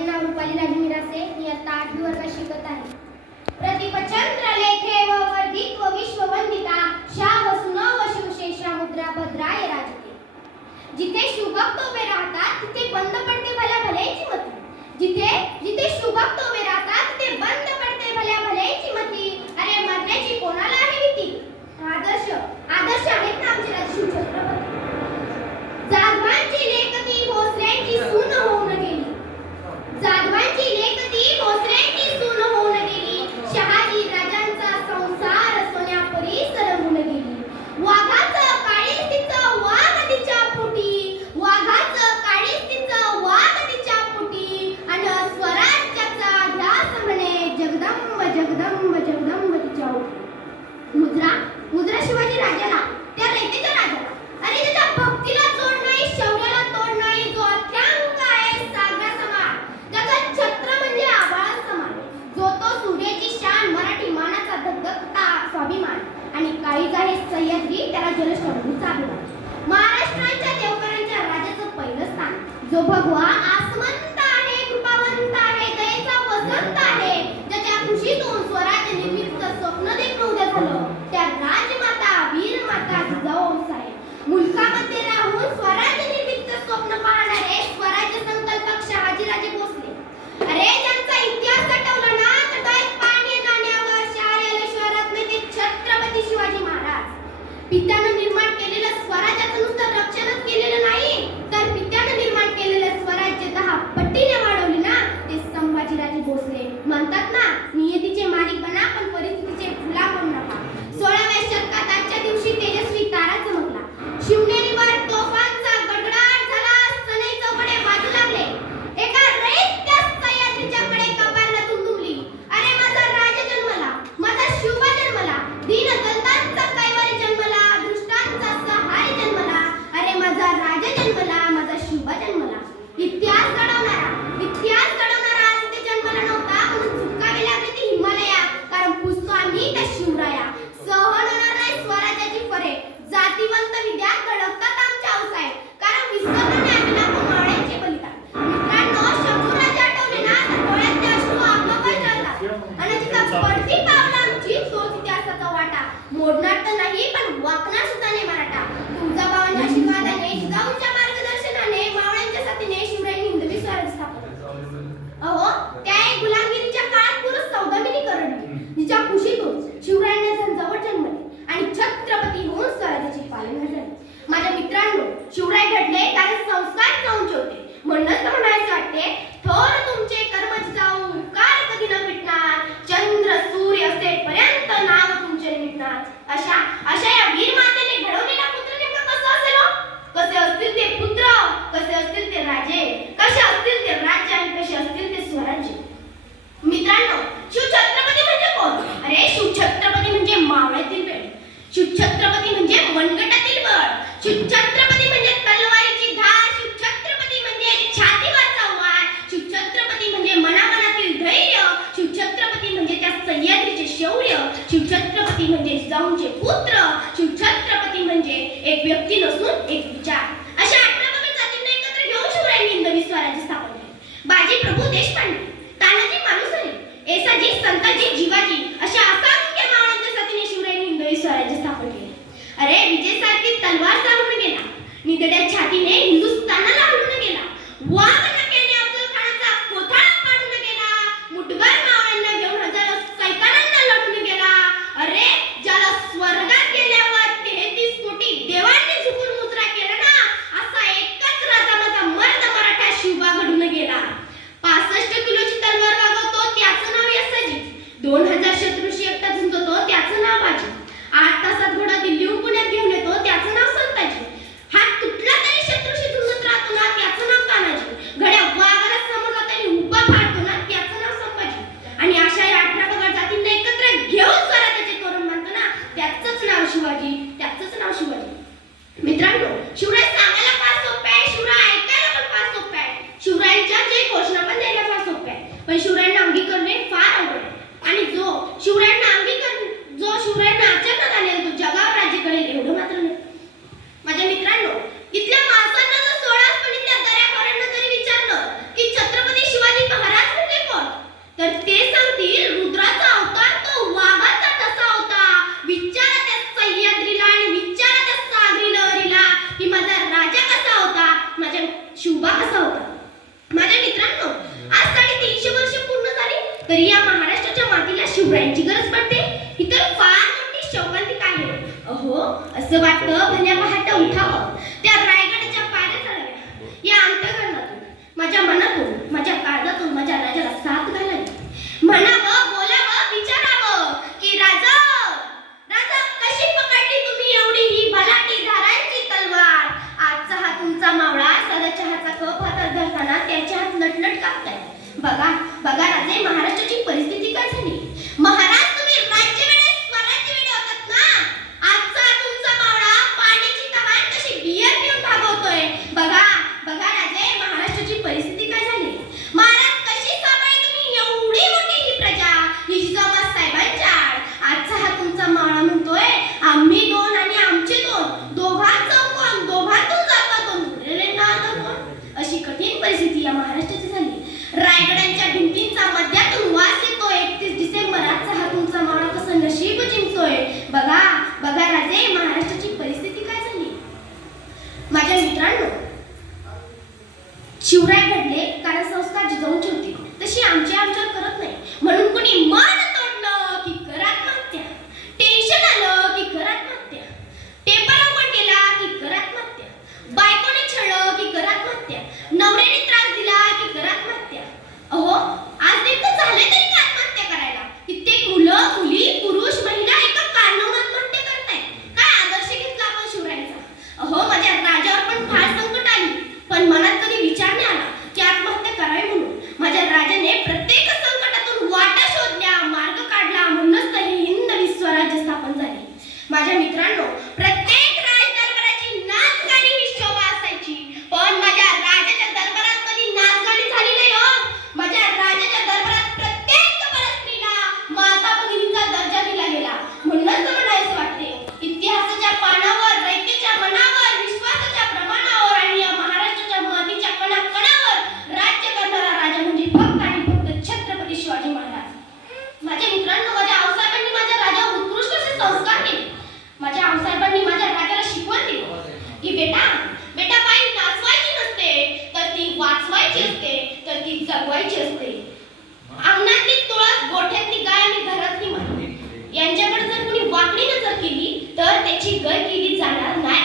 माझे नाव रुपाली राजू मिरासे. मी आता 8वी वर्गात शिकत आहे. प्रतिपचंद्र लेखे व वर्धित व विश्ववंदिता शा वसुनव शिवशेषा मुद्रा भद्राय राजते. जिथे शुभक्त उभे राहतात तिथे बंद पडते भल्या भल्याची मती. जिथे जिथे शुभक्त उभे राहतात तिथे बंद पडते भल्या भल्याची मती. अरे मरण्याची कोणाला आहे भीती. आदर्श आदर्श आहेत ना आमचे राजू छत्रपती. जाधवांची लेखती भोसल्यांची सून होऊन गेली. जाधवांची लेखती भोसल्यांची सून होऊन गेली. शहाजी राजांचा संसार सोन्यापरी सरमून गेली. वाघाचं काळीज तिचं वाघ तिच्या पोटी. वाघाचं काळीज तिचं वाघ तिच्या पोटी. आणि स्वराज्याचा ध्यास म्हणे जगदंब जगदंब जगदंब तिच्या ओठी. मुद्रा मुद्रा शिवाजी राजाला, त्या रयतेच्या राजाला. अरे त्याच्या भक्तीला तोड नाही, शौर्याला तोड नाही. जो अथ्यंग आहे सागरासमा, त्याचा छत्र म्हणजे आभाळासमा. जो तो सूर्याची शान, मराठी मानाचा धगधगता स्वाभिमान. आणि काळीज आहे सह्याद्री, त्याला जलशंभूचा अभिमान. महाराष्ट्राच्या देवकरांच्या राजाचं पहिलं स्थान. जो भगवा आसमंत आहे, कृपावंत आहे, दयेचा वसंत आहे. ज्याच्या खुशीतून स्वराज्य निर्मितीचं स्वप्न देखणं उद्या झालं, त्या राजमाता वीर माता जिजाऊ साहेब. मुलकामध्ये राहून स्वराज्य निर्मितीचं स्वप्न पाहणारे स्वराज्य संकल्पक शहाजीराजे भोसले. अरे त्यांचा इतिहास आठवला ना तर डोळ्यात पाणी येतं आणि अंगावर शहारे आले. शहरात नाही ते छत्रपती शिवाजी महाराज. पित्यानं निर्माण केलेलं स्वराज्याचं नुसतं रक्षणच केलेलं नाही, तर पित्यानं निर्माण केलेलं स्वराज्य 10 पटीने वाढवले ना ते संभाजीराजे भोसले. म्हणतात ना, नियतीचे मालिक बना पण परिस्थितीचे गुलाम बनू नका. 16व्या शतकात आजच्या दिवशी तेजस्वी तारा चमकला. शिवनेरीवर तोफांचा गडगडाट झाला. सनई चौकडे वाजू लागले. एका रयत्या सह्याद्रीच्याकडे कपारला दुमदुमली. अरे माझा राजा जन्मला, माझा शिवबा जन्मला. दीन दलितांचा कैवारी जन्मला, दुष्टांचा सहारी जन्मला. अरे माझा राजा जन्मला, माझा शिवबा जन्मला. इतिहास घडवणारा आज इथे जन्मला नव्हता, म्हणून चुकावे लागले ते हिमालया. कारण पुजतो आम्ही त्या शिवराया. सहन होणार नाही स्वराज्याची फरे. जातीवंत विद्या धडकतात आमच्या अवसाय. कारण विसरलो नाही आम्ही लाखो मावळ्यांचे बलिदान. मित्रांनो, शंभूराजे आठवले ना तर डोळ्यातले अश्रू आपोआप जळतात. आणि जिथं पडती पावलं आमची तोच इतिहासाचा वाटा. मोडणार तर नाही पण वाकणार सुद्धा नाही मराठा. तुळजाभवानीच्या आशीर्वादाने, जिजाऊंच्या मार्गदर्शनाने, मावळ्यांच्या साथीने शिवरायांनी हिंदवी स्वराज्य स्थापन केलं. अहो, त्या एक गुलामगिरीच्या काळात पुरुष सौदामिनी करडली, जिच्या कुशीतून शिवरायांना झंझावत जन्मले आणि छत्रपती होऊन स्वराज्याची पालना झाली. माझ्या मित्रांनो, शिवराय घडले कारण संस्कार जाऊनचे होते. म्हणूनच तर म्हणायचं वाटते, थोर तुमचे कर्म जिजाऊ, उपकार कधी न मिटणार. चंद्र सूर्य असेपर्यंत नाव तुमचे मिटणार. अशा या वीर मातेने घडवलेला पुत्र नेमका कसा असेल हो? कसे असतील ते पुत्र, कसे असतील ते राजे, कसे असतील ते राज्य आणि कसे असतील ते स्वराज्य. मित्रांनो, शिवछत्रपती म्हणजे कोण? अरे शिवछत्रपती म्हणजे मावळ्यातील वेळ. शिवछत्रपती म्हणजे मनगटातील बळ. शिवछत्रपती म्हणजे तलवारीची धार. शिवछत्रपती म्हणजे छातीवरचा वार. शिवछत्रपती म्हणजे मनामनातील धैर्य. शिवछत्रपती म्हणजे त्या सह्याद्रीचे शौर्य. शिवछत्रपती म्हणजे जिजाऊंचे पुत्र. शिवछत्रपती म्हणजे एक व्यक्ती नसून एक विचार. अशा 18 पगड जातींना एकत्र घेऊन शिवरायांनी हिंदवी स्वराज्य स्थापन केले. बाजी प्रभू देशपांडे, तानाजी मालुसरे, येसाजी, संताजी, जिवाजी अशा असंख्य मावळ्यांच्या साथीने शिवरायांनी हिंदवी स्वराज्य स्थापन केले. अरे विजयसारखी तलवार चालवून गेला. निधड्या छातीने हिंदुस्थानाला हलवून गेला. वाघ नक्याने अफजल खानाचा कोथळा काढून गेला. मुठभर मावळ्यांना घेऊन हजारो सैतानांना लढून गेला. अरे ज्याला स्वर्गात गेल्यावर 33 कोटी देवांनी झुकून मुजरा केला ना, असा एकच राजा माझा मर्द मराठा शिवबा घडून गेला. 65 किलोची तलवार वागवतो त्याचं नाव येसाजी. 2000 शत्रूशी एकटा झुंजतो त्याचं नाव बाजी. 8 तासात घोडा दिल्लीहून पुण्यात घेऊन येतो त्याचं नाव संताजी. हात तुटला तरी शत्रूशी झुंजत राहतो ना त्याचं नाव तानाजी. घड्या वाघाला समोर जाताना उभा फाडतो ना त्याचं नाव संभाजी. आणि अशा या 18 पगड जातींना एकत्र घेऊन स्वराज्याचे तोरण बांधतो ना त्याचंच नाव शिवाजी, त्याचंच नाव शिवाजी. मित्रांनो, शिवराय सांगायला फार सोपं आहे, शिवराय ऐकायला पण फार सोपं आहे. शिवरायांच्या जे घोषणा पण द्यायला फार सोपं आहे, पण शिवरायांना अंगीकारणे फार अवघड आहे. आणि जो मधील रुद्राचा अवतार तो वाघाचा तसा होता. विचारा त्या सह्याद्रीला आणि विचारा त्या सागरी लहरीला की माझा राजा कसा होता, माझा शिवबा कसा होता. माझ्या मित्रांनो, आज 350 वर्ष पूर्ण झाली तरी या महाराष्ट्राच्या मातीला शिवरायांची गरज पडते. ही तर फार मोठी शौकांतिक आहे. अहो, असं वाटतं भल्या पहाटे उठावं, त्या रायगडाच्या पायऱ्या चढाव्या, या अंतःकरणातून, माझ्या मनातून, माझ्या काळजातून माझ्या राजाला साथ घालावी. म्हणावं, बोलावं, विचारावं की राजा, राजा कशी पकडली तुम्ही एवढी ही भलाटी धारांची तलवार. आजचा हा तुमचा मावळा साधा चहाचा कप हातात धरताना त्याच्या हात नटनट कापताय. बघा बघा राजे, महाराष्ट्राची परिस्थिती काय झाली. महाराज, तुम्ही राज्यवेडे स्वराज्यवेडे होतात ना. आजचा तुमचा मावळा पाण्याची तहान कशी बियर पिऊन भागवतोय. बघा बघा राजे, महाराष्ट्राची परिस्थिती काय झाली. महाराज, कशी सांभाळली तुम्ही एवढी मोठी ही प्रजा, ही जिजाऊबा साहेबांच्या आड. आजचा हा तुमचा मावळा म्हणतोय आम्ही दोन आणि आमचे दोन, दोघांचं कोण, दोघांतून जाता दोन, उरलेले ना कोण. अशी कठीण परिस्थिती या महाराष्ट्राची झाली. रायगडांच्या भिंतींचा मध्यातून वास येतोय. 31 डिसेंबराचा हा तुमचा मावळा कसं नशीब जिंकतोय. बघा बघा राजे, महाराष्ट्राची परिस्थिती काय झाली. माझ्या मित्रांनो, शिवराय घडले कारण संस्कार जिजाऊंचे होते, तशी आमच्यावर करत नाही. म्हणून कोणी मन तोडलं की कर आत्महत्या, टेन्शन आलं की कर आत्महत्या, पेपर ओपन केला की कर आत्महत्या, बायकोने छळलं की कर आत्महत्या, नवऱ्याने त्रास दिला की कर आत्महत्या. अहो, आज नेमकं झाले तरी का आत्महत्या करायला. कित्येक मुलं, मुली, पुरुष, महिला एका कारणावरून आत्महत्या करताय. काय आदर्श घेतला आपण शिवरायांचा. अहो, माझ्या राजावर पण फार संकट आली, पण मनात कधी विचार नाही आला की आत्महत्या करावी म्हणून. माझ्या राजाने प्रत्येक संकटातून वाटा शोधल्या, मार्ग काढला, म्हणूनच तर ही नवी स्वराज्य स्थापन झाली. माझ्या मित्रांनो, प्रत्येक राजदरबाराची नाचगाणी ही शोभा असायची, पण माझ्या राजाच्या दरबारात कधी नाचगाणी झाली नाही. हो, माझ्या राजाच्या दरबारात प्रत्येक परस्त्रीला माता भगिनीचा दर्जा दिला गेला. म्हणूनच तर म्हणायचं वाटते, इतिहासाच्या पानावर, रयतेच्या मनावर, विश्वासाच्या प्रमाणावर आणि या महाराष्ट्राच्या मातीच्या कणाकणावर राज्य करणारा राजा म्हणजे फक्त आणि फक्त छत्रपती शिवाजी महाराज. माझ्या मित्रांनो, माझ्या आऊसाहेबांनी माझ्या राजावर उत्कृष्ट असे संस्कार केले. माझ्या आऊसाहेबांनी माझ्या राजाला शिकवण दिली की बेटा बेटा, बाई नाचवायची नसते तर ती वाचवायची असते, तर ती जगवायची असते. अंगणातली तुळस, गोठ्यातली गाय आणि घरातली माय यांच्याकडे जर कोणी वाकडी नजर केली तर त्याची गय केली जाणार नाही.